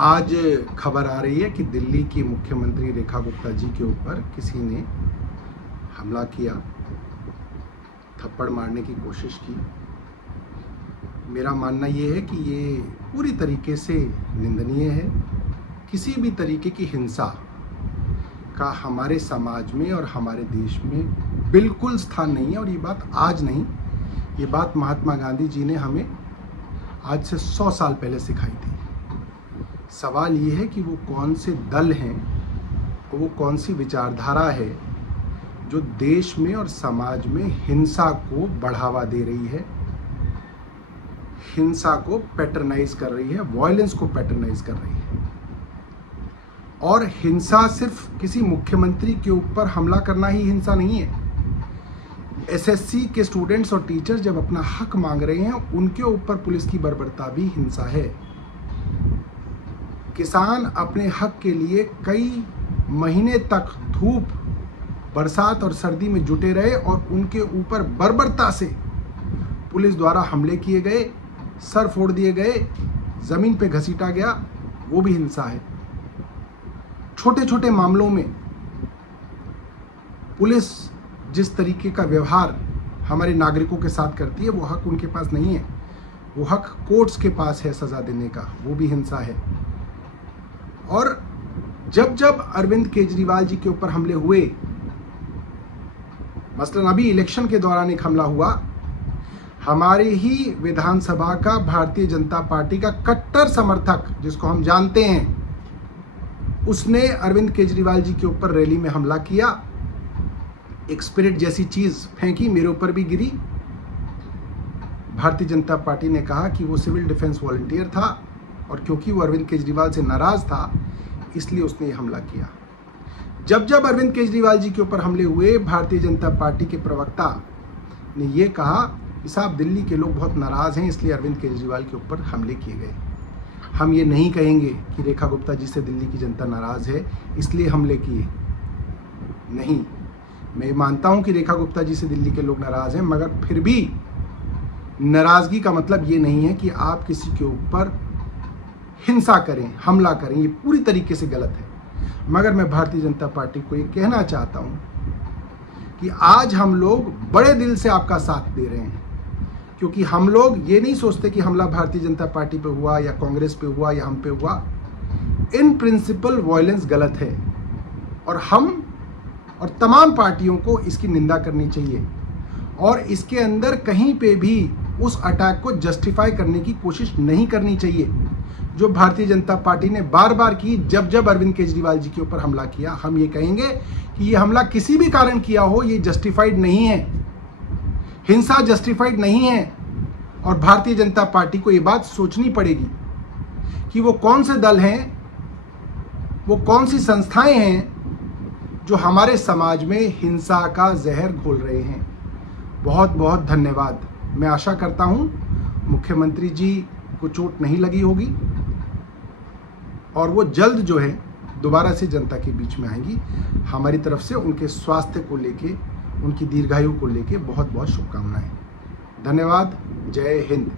आज खबर आ रही है कि दिल्ली की मुख्यमंत्री रेखा गुप्ता जी के ऊपर किसी ने हमला किया, थप्पड़ मारने की कोशिश की। मेरा मानना ये है कि ये पूरी तरीके से निंदनीय है। किसी भी तरीके की हिंसा का हमारे समाज में और हमारे देश में बिल्कुल स्थान नहीं है। और ये बात आज नहीं, ये बात महात्मा गांधी जी ने हमें आज से 100 साल पहले सिखाई थी। सवाल ये है कि वो कौन से दल हैं और वो कौन सी विचारधारा है जो देश में और समाज में हिंसा को बढ़ावा दे रही है, हिंसा को पैटर्नाइज कर रही है, वायलेंस को पैटर्नाइज कर रही है। और हिंसा सिर्फ किसी मुख्यमंत्री के ऊपर हमला करना ही हिंसा नहीं है। एसएससी के स्टूडेंट्स और टीचर्स जब अपना हक मांग रहे हैं, उनके ऊपर पुलिस की बर्बरता भी हिंसा है। किसान अपने हक के लिए कई महीने तक धूप, बरसात और सर्दी में जुटे रहे और उनके ऊपर बर्बरता से पुलिस द्वारा हमले किए गए, सर फोड़ दिए गए, जमीन पे घसीटा गया, वो भी हिंसा है। छोटे छोटे मामलों में पुलिस जिस तरीके का व्यवहार हमारे नागरिकों के साथ करती है, वो हक उनके पास नहीं है। वो हक कोर्ट्स के पास है सजा देने का, वो भी हिंसा है। और जब जब अरविंद केजरीवाल जी के ऊपर हमले हुए, मसलन अभी इलेक्शन के दौरान एक हमला हुआ, हमारे ही विधानसभा का भारतीय जनता पार्टी का कट्टर समर्थक, जिसको हम जानते हैं, उसने अरविंद केजरीवाल जी के ऊपर रैली में हमला किया। एक स्पिरिट जैसी चीज फेंकी, मेरे ऊपर भी गिरी। भारतीय जनता पार्टी ने कहा कि वो सिविल डिफेंस वॉलंटियर था और क्योंकि वो अरविंद केजरीवाल से नाराज था, इसलिए उसने ये हमला किया। जब जब अरविंद केजरीवाल जी के ऊपर हमले हुए, भारतीय जनता पार्टी के प्रवक्ता ने ये कहा कि साहब, दिल्ली के लोग बहुत नाराज हैं, इसलिए अरविंद केजरीवाल के ऊपर हमले किए गए। हम ये नहीं कहेंगे कि रेखा गुप्ता जी से दिल्ली की जनता नाराज है इसलिए हमले किए। नहीं, मैं मानता हूं कि रेखा गुप्ता जी से दिल्ली के लोग नाराज हैं, मगर फिर भी नाराजगी का मतलब ये नहीं है कि आप किसी के ऊपर हिंसा करें, हमला करें। ये पूरी तरीके से गलत है। मगर मैं भारतीय जनता पार्टी को ये कहना चाहता हूं कि आज हम लोग बड़े दिल से आपका साथ दे रहे हैं, क्योंकि हम लोग ये नहीं सोचते कि हमला भारतीय जनता पार्टी पे हुआ या कांग्रेस पे हुआ या हम पे हुआ। इन प्रिंसिपल वायलेंस गलत है और हम और तमाम पार्टियों को इसकी निंदा करनी चाहिए। और इसके अंदर कहीं पे भी उस अटैक को जस्टिफाई करने की कोशिश नहीं करनी चाहिए, जो भारतीय जनता पार्टी ने बार बार की। जब जब अरविंद केजरीवाल जी के ऊपर हमला किया, हम ये कहेंगे कि ये हमला किसी भी कारण किया हो, ये जस्टिफाइड नहीं है, हिंसा जस्टिफाइड नहीं है। और भारतीय जनता पार्टी को ये बात सोचनी पड़ेगी कि वो कौन से दल हैं, वो कौन सी संस्थाएं हैं जो हमारे समाज में हिंसा का जहर घोल रहे हैं। बहुत बहुत धन्यवाद। मैं आशा करता हूं मुख्यमंत्री जी को चोट नहीं लगी होगी और वो जल्द जो है दोबारा से जनता के बीच में आएंगी। हमारी तरफ से उनके स्वास्थ्य को लेके, उनकी दीर्घायु को लेके बहुत बहुत शुभकामनाएं। धन्यवाद। जय हिंद।